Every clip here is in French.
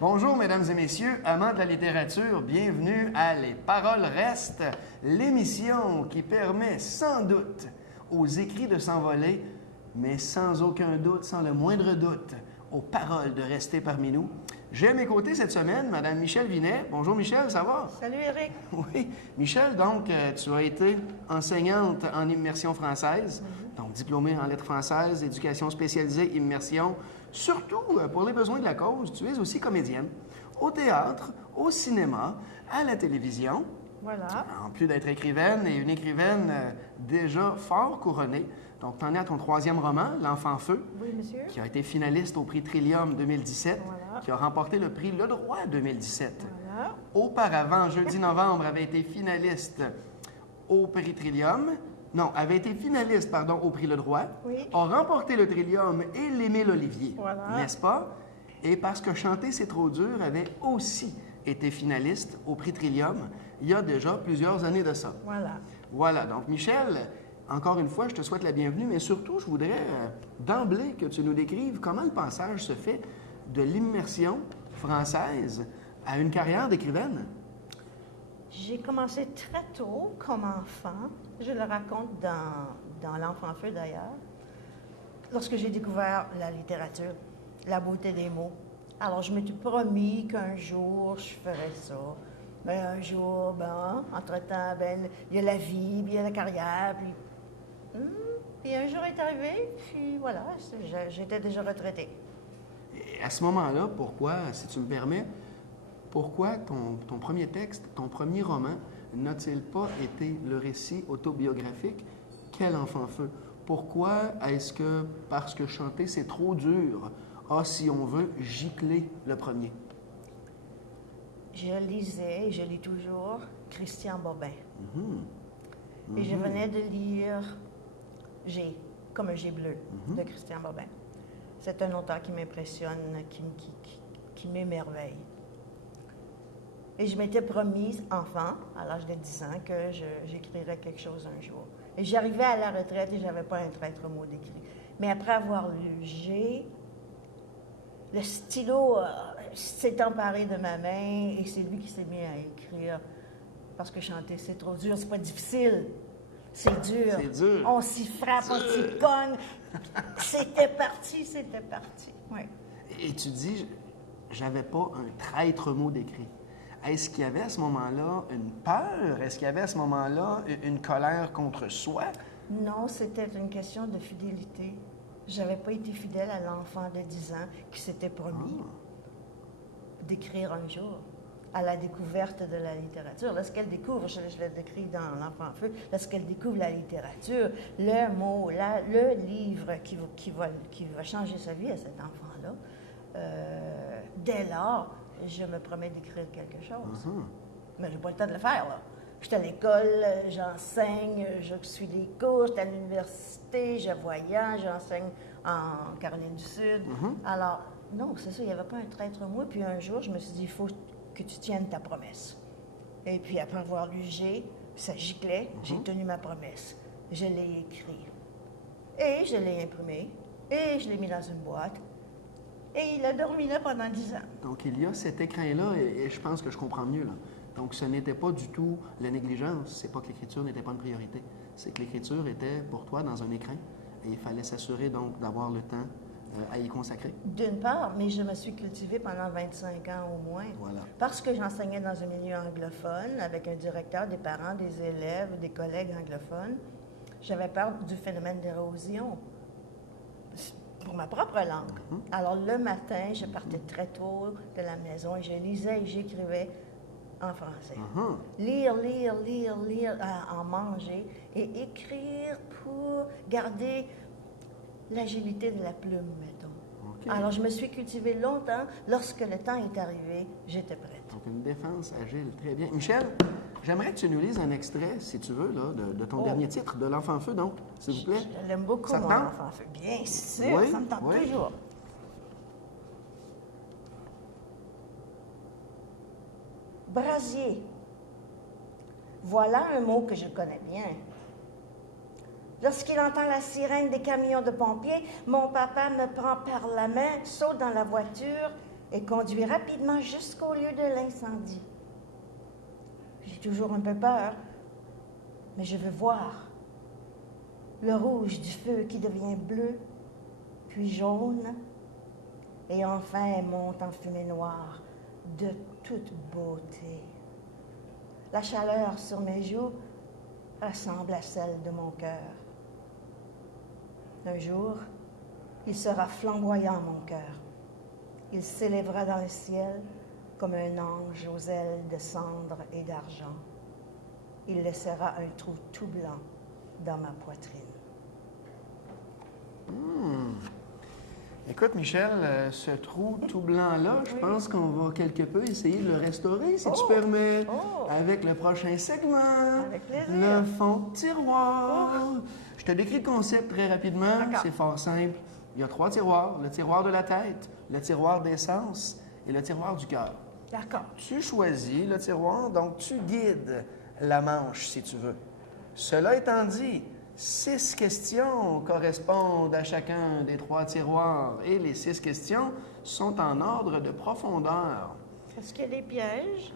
Bonjour, mesdames et messieurs, amants de la littérature, bienvenue à Les Paroles restent, l'émission qui permet sans doute aux écrits de s'envoler, mais sans aucun doute, sans le moindre doute, aux paroles de rester parmi nous. J'ai à mes côtés cette semaine Madame Michèle Vinet. Bonjour Michèle, ça va? Salut Eric. Oui. Michèle, donc, tu as été enseignante en immersion française, donc diplômée en lettres françaises, éducation spécialisée, immersion. Surtout, pour les besoins de la cause, tu es aussi comédienne, au théâtre, au cinéma, à la télévision. Voilà. En plus d'être écrivaine, et une écrivaine déjà fort couronnée. Donc, tu en es à ton 3e roman, L'Enfant Feu, Oui, monsieur. qui a été finaliste au prix Trillium 2017, Voilà. qui a remporté le prix Le Droit 2017. Voilà. Auparavant, jeudi novembre, avait été finaliste au prix Trillium. Non, avait été finaliste, pardon, au prix Le Droit. Oui. A remporté le Trillium et l'Émile Olivier. Voilà. N'est-ce pas? Et parce que Chanter, c'est trop dur avait aussi été finaliste au prix Trillium il y a déjà plusieurs années de ça. Voilà. Voilà, donc Michel, encore une fois, je te souhaite la bienvenue, mais surtout, je voudrais d'emblée que tu nous décrives comment le passage se fait de l'immersion française à une carrière d'écrivaine. J'ai commencé très tôt comme enfant. Je le raconte dans L'Enfant Feu d'ailleurs. Lorsque j'ai découvert la littérature, la beauté des mots. Alors je m'étais promis qu'un jour je ferais ça. Mais un jour, entre-temps, il y a la vie, puis il y a la carrière, puis un jour est arrivé, puis voilà, j'étais déjà retraitée. Et à ce moment-là, pourquoi, si tu me permets, pourquoi ton premier texte, ton premier roman, n'a-t-il pas été le récit autobiographique Quel enfant feu? Pourquoi est-ce que, parce que chanter c'est trop dur, si on veut, gicler le premier? Je lisais, et je lis toujours, Christian Bobin. Et je venais de lire G, comme un G bleu, de Christian Bobin. C'est un auteur qui m'impressionne, qui m'émerveille. Et je m'étais promise, enfant, à l'âge de 10 ans, que j'écrirais quelque chose un jour. Et j'arrivais à la retraite et je n'avais pas un traître mot d'écrit. Mais après avoir lu G, le stylo s'est emparé de ma main et c'est lui qui s'est mis à écrire. Parce que chanter, c'est trop dur, c'est pas difficile. C'est dur. C'est dur. On s'y frappe, on s'y cogne. C'était parti. Oui. Et tu dis, j'avais pas un traître mot d'écrit. Est-ce qu'il y avait à ce moment-là une peur? Est-ce qu'il y avait à ce moment-là une colère contre soi? Non, c'était une question de fidélité. J'avais pas été fidèle à l'enfant de 10 ans qui s'était promis d'écrire un jour à la découverte de la littérature. Lorsqu'elle découvre, je le décris dans L'Enfant Feu, lorsqu'elle découvre la littérature, le mot, le livre qui va changer sa vie à cet enfant-là, dès lors, je me promets d'écrire quelque chose. Mais j'ai pas le temps de le faire, là. Je suis à l'école, j'enseigne, je suis des cours, je suis à l'université, je voyage, j'enseigne en Caroline du Sud. Alors, non, c'est ça, il n'y avait pas un traître mot. Puis un jour, je me suis dit, il faut que tu tiennes ta promesse. Et puis après avoir lu G, ça giclait, j'ai tenu ma promesse. Je l'ai écrit. Et je l'ai imprimé. Et je l'ai mis dans une boîte. Et il a dormi là pendant 10 ans. Donc, il y a cet écrin-là, et je pense que je comprends mieux, là. Donc, ce n'était pas du tout la négligence. C'est pas que l'écriture n'était pas une priorité. C'est que l'écriture était, pour toi, dans un écrin. Et il fallait s'assurer, donc, d'avoir le temps à y consacrer. D'une part, mais je me suis cultivée pendant 25 ans au moins. Voilà. Parce que j'enseignais dans un milieu anglophone, avec un directeur, des parents, des élèves, des collègues anglophones. J'avais peur du phénomène d'érosion pour ma propre langue. Alors, le matin, je partais très tôt de la maison et je lisais et j'écrivais en français. Lire, en manger et écrire pour garder l'agilité de la plume, mettons. Alors, je me suis cultivée longtemps. Lorsque le temps est arrivé, j'étais prête. Donc, une défense agile, très bien. Michel, j'aimerais que tu nous lises un extrait, si tu veux, là, de ton dernier titre, de L'Enfant Feu, donc, s'il vous plaît. Je l'aime beaucoup, Ça te mon tente? enfant feu. Bien sûr, ça me tente toujours. Brasier. Voilà un mot que je connais bien. Lorsqu'il entend la sirène des camions de pompiers, mon papa me prend par la main, saute dans la voiture et conduit rapidement jusqu'au lieu de l'incendie. J'ai toujours un peu peur, mais je veux voir. Le rouge du feu qui devient bleu, puis jaune, et enfin monte en fumée noire, de toute beauté. La chaleur sur mes joues ressemble à celle de mon cœur. Un jour, il sera flamboyant, mon cœur. Il s'élèvera dans le ciel comme un ange aux ailes de cendre et d'argent. Il laissera un trou tout blanc dans ma poitrine. Écoute, Michel, ce trou tout blanc-là, je pense qu'on va quelque peu essayer de le restaurer, si tu permets, avec le prochain segment, Avec plaisir. le fond de tiroir. Je te décris le concept très rapidement, D'accord. c'est fort simple. Il y a 3 tiroirs, le tiroir de la tête, le tiroir des sens et le tiroir du cœur. D'accord. Tu choisis le tiroir, donc tu guides la manche, si tu veux. Cela étant dit, 6 questions correspondent à chacun des 3 tiroirs et les 6 questions sont en ordre de profondeur. Est-ce qu'il y a des pièges?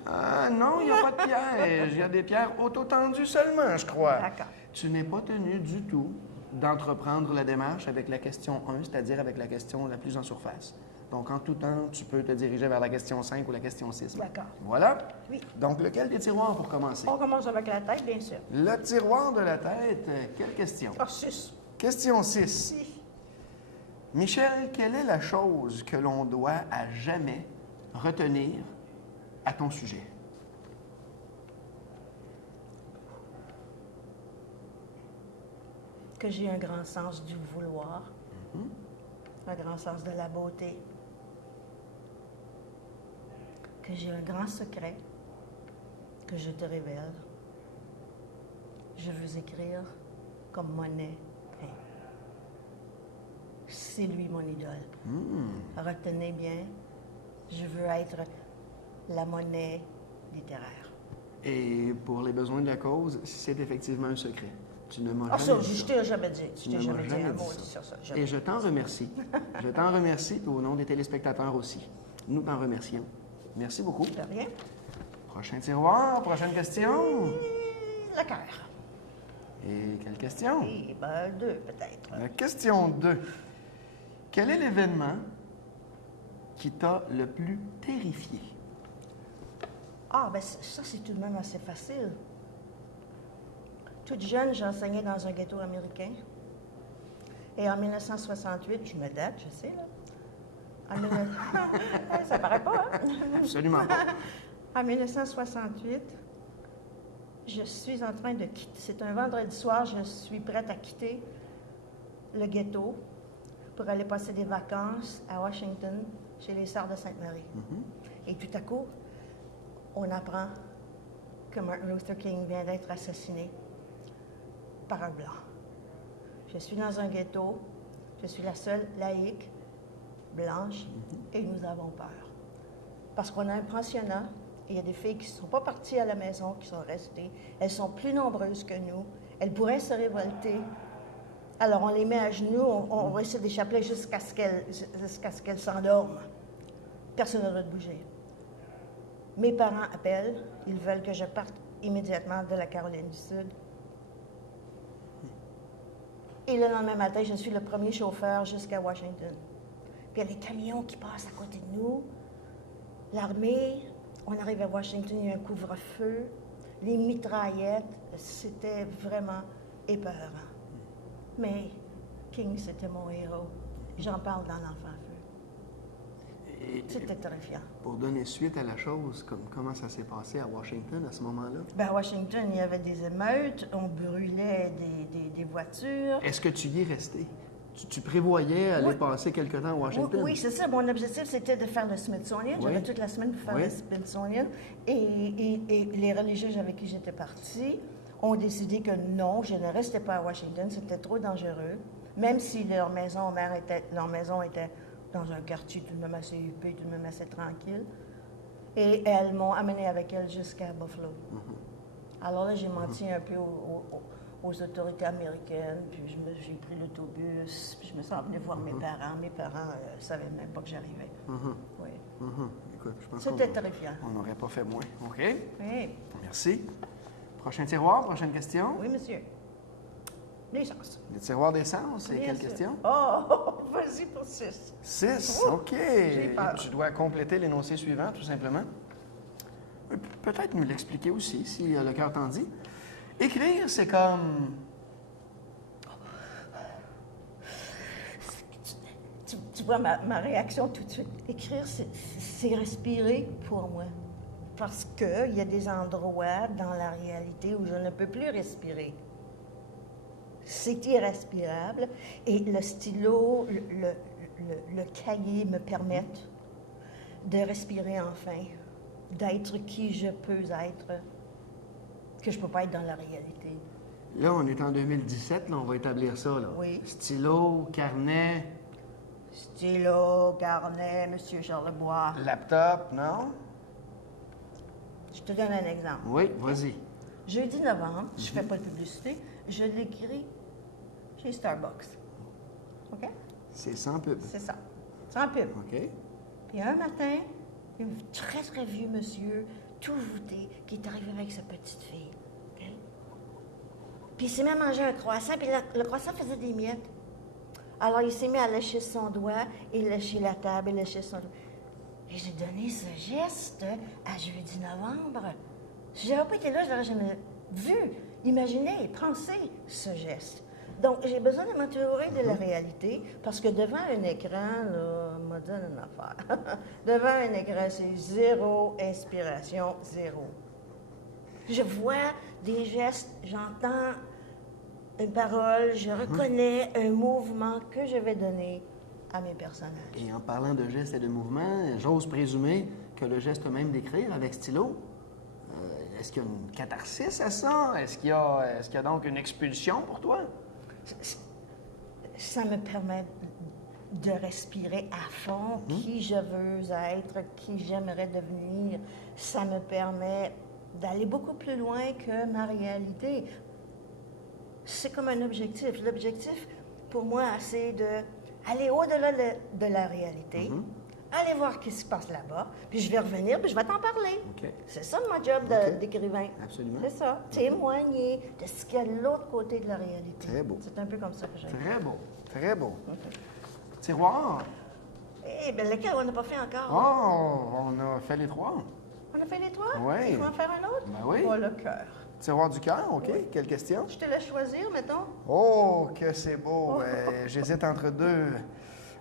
Non, il n'y a pas de piège. Il y a des pierres auto-tendues seulement, je crois. D'accord. Tu n'es pas tenu du tout d'entreprendre la démarche avec la question 1, c'est-à-dire avec la question la plus en surface. Donc, en tout temps, tu peux te diriger vers la question 5 ou la question 6. D'accord. Voilà. Oui. Donc, lequel des tiroirs pour commencer? On commence avec la tête, bien sûr. Le tiroir de la tête, quelle question? Ah, 6. Question 6. Si. Michel, quelle est la chose que l'on doit à jamais retenir à ton sujet? Que j'ai un grand sens du vouloir, un grand sens de la beauté, que j'ai un grand secret que je te révèle. Je veux écrire comme Monet peint. C'est lui mon idole. Retenez bien, je veux être la Monet littéraire. Et pour les besoins de la cause, c'est effectivement un secret. Tu ne m'as Ah, ça, jamais dit je ça. t'ai jamais dit. Tu Je ne t'ai m'as jamais dit jamais un dit mot ça. sur ça. Et Jamais. je t'en remercie. Je t'en remercie, puis au nom des téléspectateurs aussi. Nous t'en remercions. Merci beaucoup. De rien. Prochain tiroir, prochaine question. Le cœur. Et quelle question? Et ben, 2 peut-être. La question 2. Quel est l'événement qui t'a le plus terrifié? Ah, ben ça, c'est tout de même assez facile. Toute jeune, j'enseignais dans un ghetto américain. Et en 1968, je me date, je sais, là. Ça paraît pas, hein? Absolument pas. En 1968, je suis en train de quitter. C'est un vendredi soir, je suis prête à quitter le ghetto pour aller passer des vacances à Washington, chez les Sœurs de Sainte-Marie. Et tout à coup, on apprend que Martin Luther King vient d'être assassiné par un blanc. Je suis dans un ghetto, je suis la seule laïque, blanche, et nous avons peur. Parce qu'on a un pensionnat, et il y a des filles qui ne sont pas parties à la maison, qui sont restées. Elles sont plus nombreuses que nous. Elles pourraient se révolter. Alors on les met à genoux, on réussit des chapelets jusqu'à ce qu'elles s'endorment. Personne n'a le droit de bouger. Mes parents appellent, ils veulent que je parte immédiatement de la Caroline du Sud. Et le lendemain matin, je suis le premier chauffeur jusqu'à Washington. Puis il y a les camions qui passent à côté de nous. L'armée, on arrive à Washington, il y a un couvre-feu. Les mitraillettes, c'était vraiment épeurant. Mais King, c'était mon héros. J'en parle dans l'Enfant Feu. Et C'était terrifiant. pour donner suite à la chose, comment ça s'est passé à Washington à ce moment-là? Ben, à Washington, il y avait des émeutes, on brûlait des voitures. Est-ce que tu y es resté? Tu prévoyais aller Oui. passer quelque temps à Washington? Oui, c'est ça. Mon objectif, c'était de faire le Smithsonian. Oui. J'avais toute la semaine pour faire Oui. le Smithsonian. Et les religieux avec qui j'étais partie ont décidé que non, je ne restais pas à Washington. C'était trop dangereux. Même si leur maison était dans un quartier tout de même assez huppé, tout de même assez tranquille. Et elles m'ont amené avec elles jusqu'à Buffalo. Alors là, j'ai menti un peu aux autorités américaines, puis j'ai pris l'autobus, puis je me suis venue voir mes parents. Mes parents ne savaient même pas que j'arrivais. Oui. Écoute, je pense C'était terrifiant. on n'aurait pas fait moins. OK? Oui, Merci. Prochain tiroir, prochaine question. oui, monsieur. L'essence. Le tiroir d'essence, c'est Bien quelle sûr. question? Oh, vas-y pour 6. 6, Oh, OK. j'ai peur. Tu dois compléter l'énoncé suivant, tout simplement. Peut-être nous l'expliquer aussi, si le cœur t'en dit. Écrire, c'est comme... Tu vois ma réaction tout de suite. Écrire, c'est respirer pour moi. Parce qu'il y a des endroits dans la réalité où je ne peux plus respirer. C'est irrespirable. Et le stylo, le cahier me permettent de respirer enfin, d'être qui je peux être, que je ne peux pas être dans la réalité. Là, on est en 2017, là, on va établir ça. Là. Oui. Stylo, carnet, Stylo, carnet, Monsieur Charlebois. laptop, non? Je te donne un exemple. Oui, vas-y. Jeudi novembre, je ne fais pas de publicité, je l'écris chez Starbucks. OK? C'est sans pub. C'est ça. Sans pub. OK. Puis un matin, un très, très vieux monsieur, tout voûté, qui est arrivé avec sa petite fille. OK? Puis il s'est mis à manger un croissant, puis le croissant faisait des miettes. Alors il s'est mis à lécher son doigt, et lécher la table, et lécher son doigt. Et j'ai donné ce geste à jeudi novembre. Si j'avais pas été là, je l'aurais jamais vu, imaginé, pensé ce geste. Donc, j'ai besoin de m'entourer de la réalité, parce que devant un écran, là, m'a donné une affaire. Devant un écran, c'est zéro inspiration, zéro. Je vois des gestes, j'entends une parole, je reconnais un mouvement que je vais donner à mes personnages. Et en parlant de gestes et de mouvements, j'ose présumer que le geste même d'écrire avec stylo, est-ce qu'il y a une catharsis à ça? Est-ce qu'il y a donc une expulsion pour toi? Ça me permet de respirer à fond qui je veux être, qui j'aimerais devenir. Ça me permet d'aller beaucoup plus loin que ma réalité. C'est comme un objectif. L'objectif, pour moi, c'est d'aller au-delà de la réalité, aller voir ce qui se passe là-bas, puis je vais revenir, puis je vais t'en parler. OK. C'est ça, mon job OK. d'écrivain. Absolument. C'est ça, témoigner de ce qu'il y a de l'autre côté de la réalité. Très beau. C'est un peu comme ça que j'aime. Très beau. Très beau. Tiroir. Eh bien, lequel on n'a pas fait encore? Oh, on a fait les trois. On a fait les trois? Oui. Il faut en faire un autre? Ben oui. Pas le cœur. Tiroir du cœur, OK. Oui. Quelle question? Je te laisse choisir, mettons. Oh, que c'est beau. J'hésite entre deux.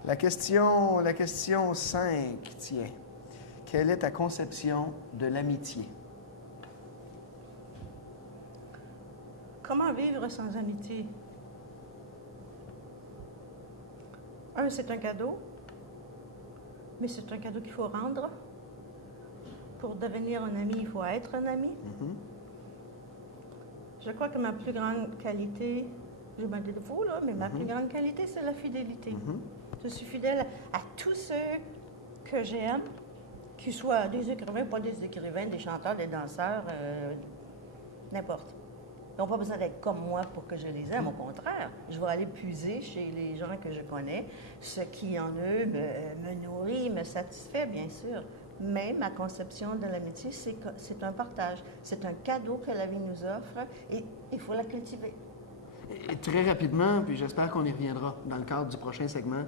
La question 5, tiens. Quelle est ta conception de l'amitié? Comment vivre sans amitié? Un, c'est un cadeau, mais c'est un cadeau qu'il faut rendre. Pour devenir un ami, il faut être un ami. Je crois que ma plus grande qualité, je mets des défauts, là, mais ma plus grande qualité, c'est la fidélité. Je suis fidèle à tous ceux que j'aime, qu'ils soient des écrivains, pas des écrivains, des chanteurs, des danseurs, n'importe. Ils n'ont pas besoin d'être comme moi pour que je les aime. Au contraire, je vais aller puiser chez les gens que je connais. Ce qui en eux me nourrit, me satisfait, bien sûr. Mais ma conception de l'amitié, c'est un partage. C'est un cadeau que la vie nous offre et il faut la cultiver. Et très rapidement, puis j'espère qu'on y reviendra dans le cadre du prochain segment,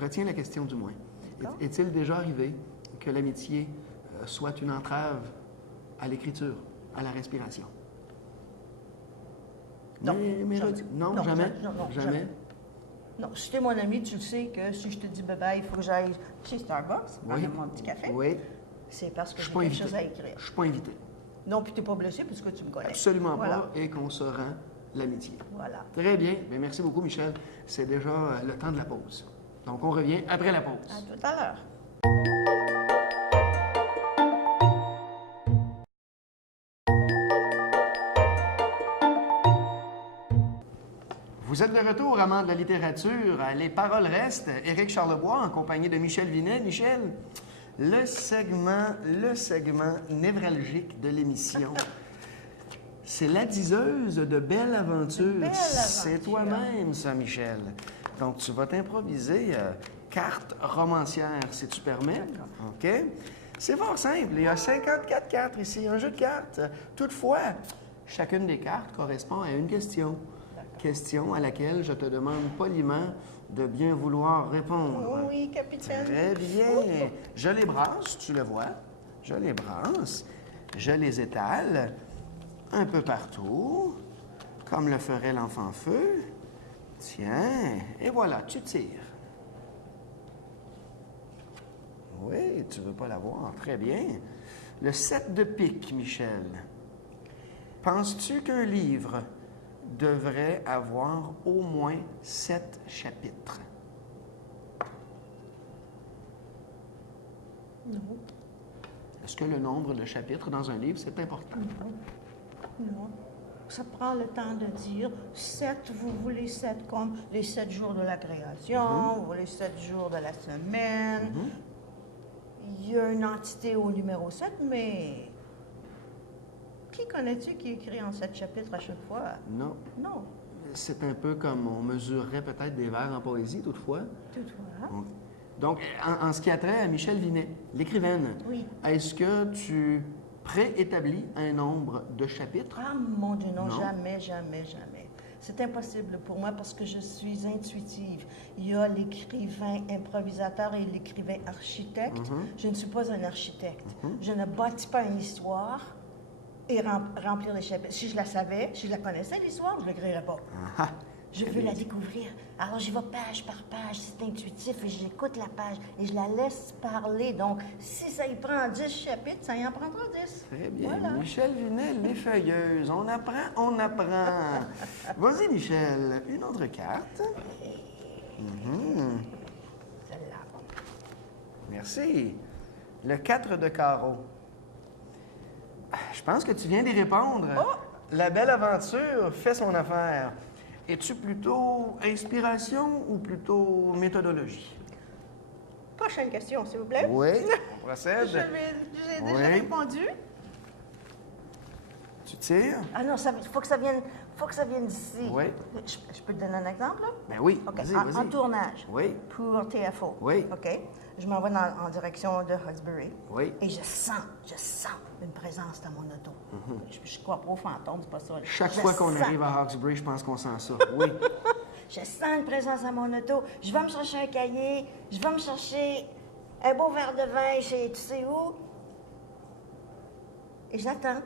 retiens la question du moins. D'accord. Est-il déjà arrivé que l'amitié soit une entrave à l'écriture, à la respiration? Non, Mais jamais. non, Non, jamais? non, Jamais? jamais. Non, si t'es mon ami, tu le sais que si je te dis bye-bye, il faut que j'aille chez Starbucks, prendre mon petit café. Oui. C'est parce que Je j'ai suis pas quelque invité. chose à écrire. Je suis pas invité. Non, puis t'es pas blessé puisque tu me connais. Absolument Voilà. pas. Et qu'on se rend l'amitié. Voilà. Très bien. Bien, merci beaucoup, Michel. C'est déjà le temps de la pause. Donc, on revient après la À pause. tout à l'heure. Vous êtes de retour, amants de la littérature, à Les Paroles restent. Éric Charlebois en compagnie de Michel Vinet. Michel, le segment névralgique de l'émission, c'est la diseuse de Belle Aventure. Belle C'est Aventure. toi-même, ça, Michel. Donc, tu vas t'improviser carte romancière, si tu permets. D'accord. OK? C'est fort simple. Il y a 54 cartes ici, un jeu de cartes. Toutefois, chacune des cartes correspond à une question. Question à laquelle je te demande poliment de bien vouloir répondre. Oui, capitaine. Très bien. Je les brasse, tu le vois. Je les brasse. Je les étale un peu partout, comme le ferait l'enfant feu. Tiens, et voilà, tu tires. Oui, tu veux pas l'avoir. Très bien. Le 7 de pique, Michel. Penses-tu qu'un livre devrait avoir au moins 7 chapitres? Non. Est-ce que le nombre de chapitres dans un livre, c'est important? Non. Ça prend le temps de dire 7, vous voulez 7 comme les 7 jours de la création, vous voulez 7 jours de la semaine. Il y a une entité au numéro 7, mais qui connais-tu qui écrit en 7 chapitres à chaque fois? Non. Non. C'est un peu comme on mesurerait peut-être des vers en poésie, toutefois. Toutefois. Donc, en ce qui a trait à Michel Vinet, l'écrivaine, Oui. est-ce que tu préétablis un nombre de chapitres? Ah, mon Dieu, non, Non. jamais, jamais, jamais. C'est impossible pour moi parce que je suis intuitive. Il y a l'écrivain improvisateur et l'écrivain architecte. Je ne suis pas un architecte. Je ne bâtis pas une histoire et remplir les chapitres. Si je la savais, si je la connaissais, l'histoire, je ne l'écrirais pas. Ah, Je veux la découvrir. Alors, j'y vais page par page. C'est intuitif et j'écoute la page et je la laisse parler. Donc, si ça y prend 10 chapitres, ça y en prendra 10. très bien. Voilà. Michel Vinet, les feuilleuses. On apprend, on apprend. Vas-y, Michel. Une autre carte. Celle-là. Merci. Le 4 de carreau. Je pense que tu viens d'y répondre. Oh! La belle aventure fait son affaire. Es-tu plutôt inspiration ou plutôt méthodologie? Prochaine question, s'il vous plaît. Oui, on procède. J'ai déjà Oui. répondu. Tu tires? Ah non, il faut que ça vienne d'ici. Oui. Je peux te donner un exemple, là? Ben oui, OK. vas-y, En vas-y. tournage. Oui. Pour TFO. Oui. OK. Je m'en vais en direction de Hawkesbury. Oui. Et je sens une présence dans mon auto. Je crois pas aux fantômes, c'est pas ça. là. Chaque Je fois qu'on sens. arrive à Hawkesbury, je pense qu'on sent ça. Oui. Je sens une présence dans mon auto. Je vais me chercher un cahier. Je vais me chercher un beau verre de vin chez tu sais où. Et j'attends.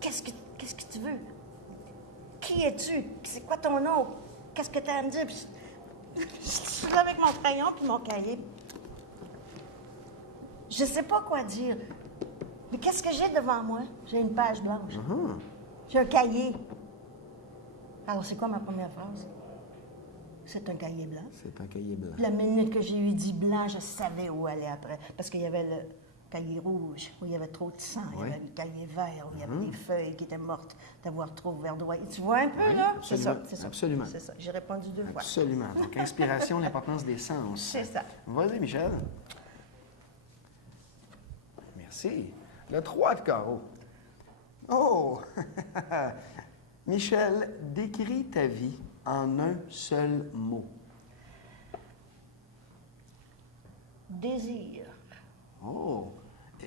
Qu'est-ce que tu veux? Qui es-tu? C'est quoi ton nom? Qu'est-ce que tu as à me dire? Puis je suis là avec mon crayon puis mon cahier. Je sais pas quoi dire. Mais qu'est-ce que j'ai devant moi? J'ai une page blanche. J'ai un cahier. Alors, c'est quoi ma première phrase? C'est un cahier blanc. C'est un cahier blanc. Puis la minute que j'ai eu dit blanc, je savais où aller après. Parce qu'il y avait le cahier rouge, où il y avait trop de sang. Il y Oui. avait le cahier vert, où il y avait des feuilles qui étaient mortes d'avoir trop verdoyé. Tu vois un peu, là? C'est ça, absolument, c'est ça. absolument. C'est ça. J'ai répondu 2 fois. Absolument. Donc, inspiration, l'importance des sens. C'est ça. Vas-y, Michel. Merci. Le 3 de carreau. Oh! Michel, décris ta vie en un seul mot. Désir. Oh!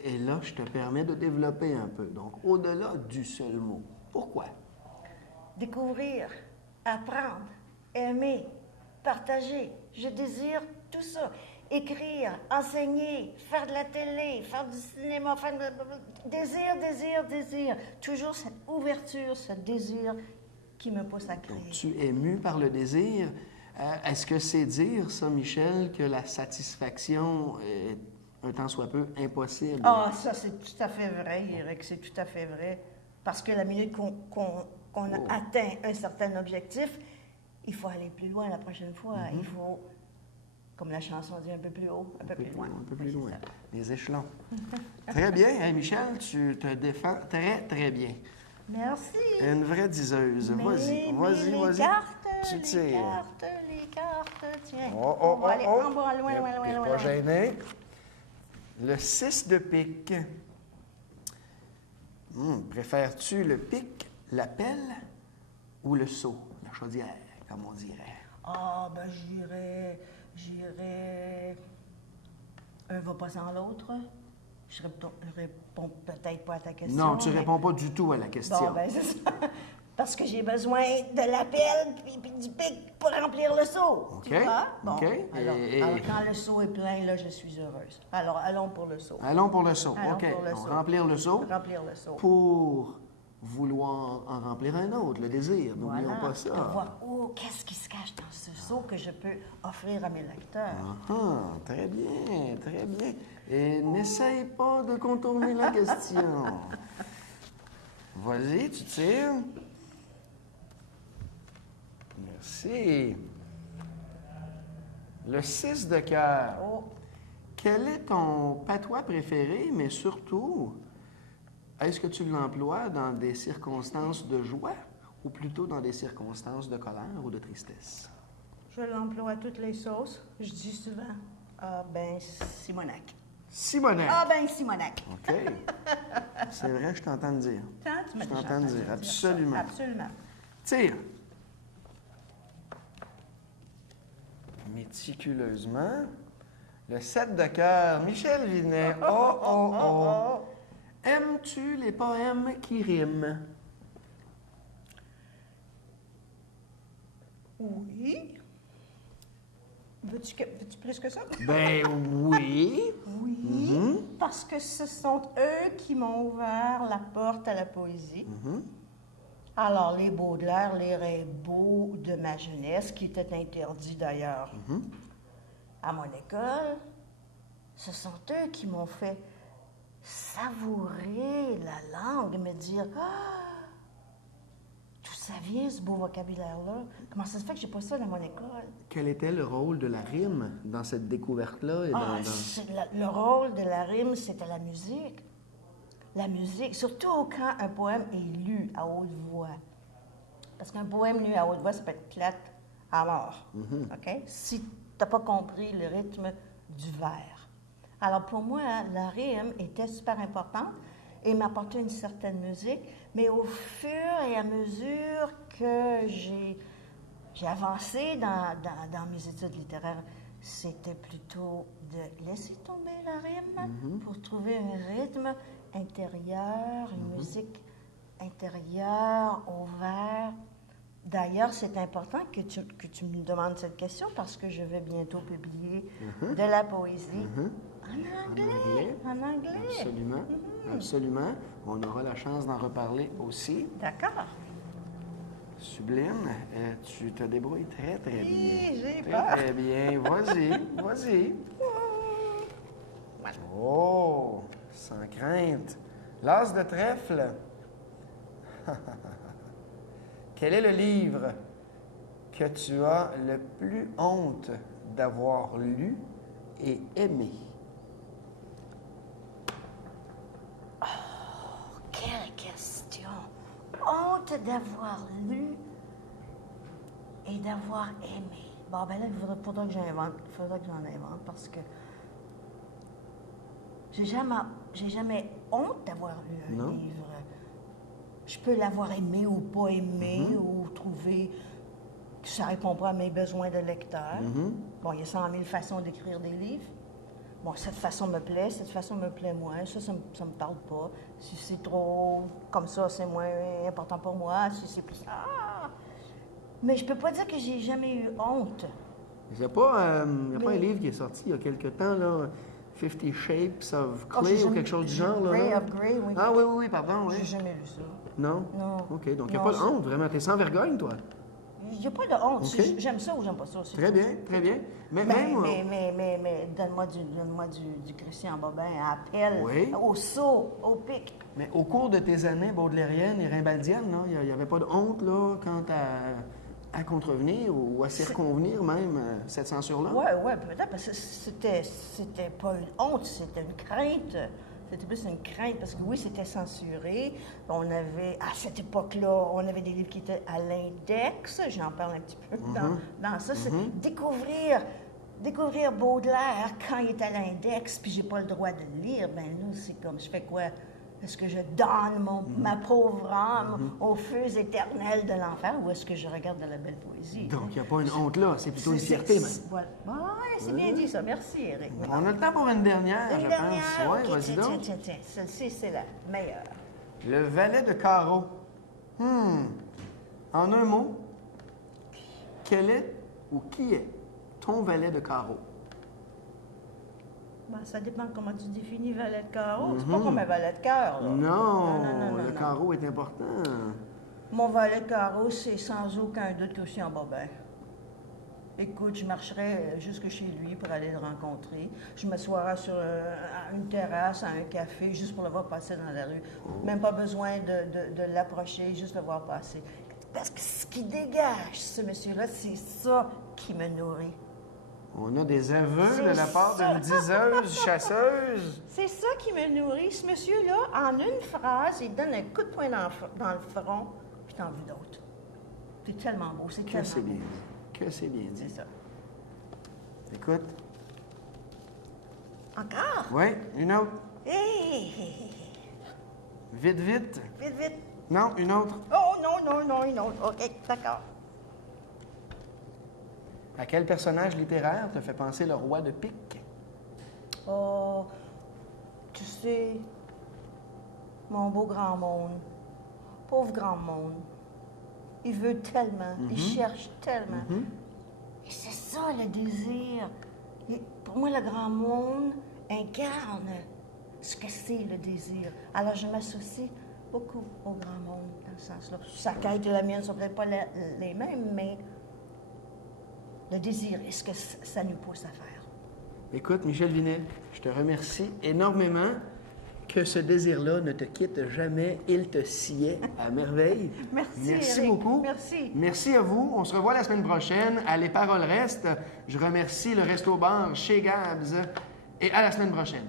Et là, je te permets de développer un peu. Donc, au-delà du seul mot. Pourquoi? Découvrir, apprendre, aimer, partager. Je désire tout ça. Écrire, enseigner, faire de la télé, faire du cinéma, faire de... Désir, désir, désir. Toujours cette ouverture, ce désir qui me pousse à créer. Tu es ému par le désir. Est-ce que c'est dire, ça, Michel, que la satisfaction est un tant soit peu impossible? Ah, ça, c'est tout à fait vrai, Eric, c'est tout à fait vrai. Parce que la minute qu'on a atteint un certain objectif, il faut aller plus loin la prochaine fois. Il faut, comme la chanson dit, un peu plus haut, un peu plus loin. Un peu plus Oui, c'est loin. ça. Les échelons. Très bien. Hey, Michel, tu te défends très, très bien. Merci. Une vraie diseuse. Vas-y, Mais vas-y, les vas-y. cartes, Tu les tires. cartes, tiens. Oh, on va aller oh. on va loin, T'es loin, loin, pas loin. gêné. Le 6 de pique. Préfères-tu le pic, la pelle ou le seau? La chaudière, comme on dirait. Ah, ben, j'irais... Un va pas sans l'autre. Je réponds peut-être pas à ta question. Non, tu réponds pas du tout à la question. Bon, ben c'est ça. Parce que j'ai besoin de la pelle puis du pic pour remplir le seau. OK. Tu vois? Bon, OK. alors, quand le seau est plein, là, je suis heureuse. Alors, allons pour le seau. Allons pour le seau. Allons OK. pour le On seau. remplir le seau Remplir le seau. pour vouloir en remplir un autre, le désir. N'oublions Voilà. pas ça. Pour voir, qu'est-ce qui se cache dans ce seau que je peux offrir à mes lecteurs. Très bien, très bien. Et n'essaye pas de contourner la question. Vas-y, tu tires. Merci. Le 6 de cœur. Oh, Quel est ton patois préféré, mais surtout, est-ce que tu l'emploies dans des circonstances de joie ou plutôt dans des circonstances de colère ou de tristesse? je l'emploie à toutes les sauces. Je dis souvent, ah ben, Simonac. Simonac. Ah ben, Simonac. OK. C'est vrai, je t'entends le dire. Hein, tu m'as Je déjà t'entends entendu dire, ça. absolument. Absolument. Tire. Méticuleusement. Le 7 de cœur, Michel Vinet. Oh. Aimes-tu les poèmes qui riment? Oui. Veux-tu plus que ça? Ben oui. Oui, parce que ce sont eux qui m'ont ouvert la porte à la poésie. Alors, les Baudelaire, les Rimbaud de ma jeunesse, qui étaient interdits d'ailleurs à mon école, ce sont eux qui m'ont fait savourer la langue, me dire « Ah, d'où ça vient ce beau vocabulaire-là? Comment ça se fait que j'ai pas ça dans mon école? » Quel était le rôle de la rime dans cette découverte-là? Et Le rôle de la rime, c'était la musique. La musique, surtout quand un poème est lu à haute voix. Parce qu'un poème lu à haute voix, ça peut être plate à mort. OK? Si tu n'as pas compris le rythme du vers. Alors pour moi, la rime était super importante et m'apportait une certaine musique. Mais au fur et à mesure que j'ai avancé dans mes études littéraires, c'était plutôt de laisser tomber la rime pour trouver un rythme intérieur, une musique intérieure, au vers. D'ailleurs, c'est important que tu me demandes cette question parce que je vais bientôt publier de la poésie en anglais. En anglais. Absolument, absolument. On aura la chance d'en reparler aussi. D'accord. Sublime. Tu te débrouilles très, très bien. Oui, j'ai Très, peur. très bien. Vas-y. Oh, sans crainte. L'as de trèfle. Quel est le livre que tu as le plus honte d'avoir lu et aimé? Quelle question! Honte d'avoir lu et d'avoir aimé. Bon, ben là, il faudra que j'en invente parce que j'ai jamais honte d'avoir lu un Non. livre. Je peux l'avoir aimé ou pas aimé ou trouver que ça répond pas à mes besoins de lecteur. Bon, il y a 100 000 façons d'écrire des livres. Bon, cette façon me plaît, cette façon me plaît moins. Ça me parle pas. Si c'est trop comme ça, c'est moins important pour moi. Si c'est plus... Mais je peux pas dire que j'ai jamais eu honte. Il n'y a pas un livre qui est sorti il y a quelque temps, là, 50 Shapes of Clay ou quelque chose du genre. Là, Grey là. of Grey, oui. Ah oui, pardon, oui. J'ai jamais lu ça. Non? Non. OK, donc il n'y a Non, pas de ça- honte, vraiment. T'es sans vergogne, toi. Il n'y a pas de honte. OK. J'aime ça ou j'aime pas ça. c'est Très tout. bien, très bien. Mais Mais, même... mais donne-moi du Christian Bobin à appel, Oui. au saut, au pic. Mais au cours de tes années baudelairiennes et rimbaldiennes, là, il n'y avait pas de honte là, quant à contrevenir ou à circonvenir même cette censure-là? Ouais, peut-être, parce que c'était pas une honte, c'était une crainte. C'était plus une crainte, parce que oui, c'était censuré. On avait, à cette époque-là, on avait des livres qui étaient à l'index. J'en parle un petit peu dans ça. C'est découvrir Baudelaire quand il est à l'index, puis j'ai pas le droit de le lire. Ben là, c'est comme, je fais quoi? Est-ce que je donne ma pauvre âme aux feux éternels de l'enfer ou est-ce que je regarde de la belle poésie? Donc, il n'y a pas une honte là, c'est plutôt une fierté même. Voilà. Ouais, c'est bien dit ça. Merci, Éric. On a le temps pour une dernière, Une je dernière? pense. Oui, Ok, vas-y donc. tiens. Celle-ci, c'est la meilleure. Le valet de carreau. En un mot, quel est ou qui est ton valet de carreau? Ben, ça dépend comment tu définis valet de carreau. C'est pas comme un valet de cœur, là. Non, le non. carreau est important. Mon valet de carreau, c'est sans aucun doute aussi en bobin. Écoute, je marcherais jusque chez lui pour aller le rencontrer. Je m'assoirais sur une terrasse, à un café, juste pour le voir passer dans la rue. Même pas besoin de l'approcher, juste le voir passer. Parce que ce qui dégage, ce monsieur-là, c'est ça qui me nourrit. On a des aveux C'est de la part ça. d'une diseuse, chasseuse. C'est ça qui me nourrit. Ce monsieur-là, en une phrase, il donne un coup de poing dans le front, puis t'en veux d'autres. C'est tellement beau, c'est Que tellement c'est beau. bien dit. Que c'est bien dit. C'est ça. Écoute. Encore? Oui, une autre. Hé! Vite, vite. Vite. Non, une autre. Oh, non, une autre. OK, d'accord. À quel personnage littéraire te fait penser le roi de pique? Oh, tu sais, mon beau grand monde, pauvre grand monde, il veut tellement, il cherche tellement. Et c'est ça le désir. Pour moi, le grand monde incarne ce que c'est le désir. Alors, je m'associe beaucoup au grand monde dans ce sens-là. Sa quête et la mienne ne sont peut-être pas les mêmes, mais le désir, est-ce que ça nous pousse à faire? Écoute, Michel Vinet, je te remercie énormément. Que ce désir-là ne te quitte jamais. Il te sied à merveille. Merci, Éric. Beaucoup. Merci. Merci à vous. On se revoit la semaine prochaine à Les Paroles Restent. Je remercie le Resto Bar chez Gabs et à la semaine prochaine.